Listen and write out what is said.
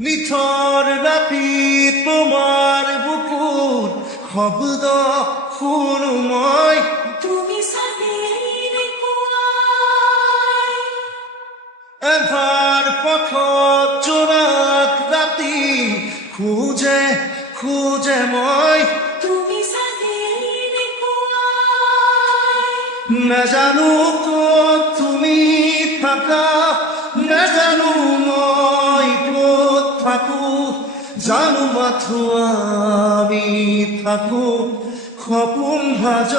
নিথর রাতি তোমার বুকুর শব্দ শুনো মই তুমি চালিলে কোৱাই এবাৰ পথত জোনাক ৰাতি খোজে খোজে মই তুমি চালিলে কোৱাই নাজানো ক'ত তুমি থাকা নাজানো মই ক'ত থাকো জানো মাথো আমি থাকো সপোন ভাজ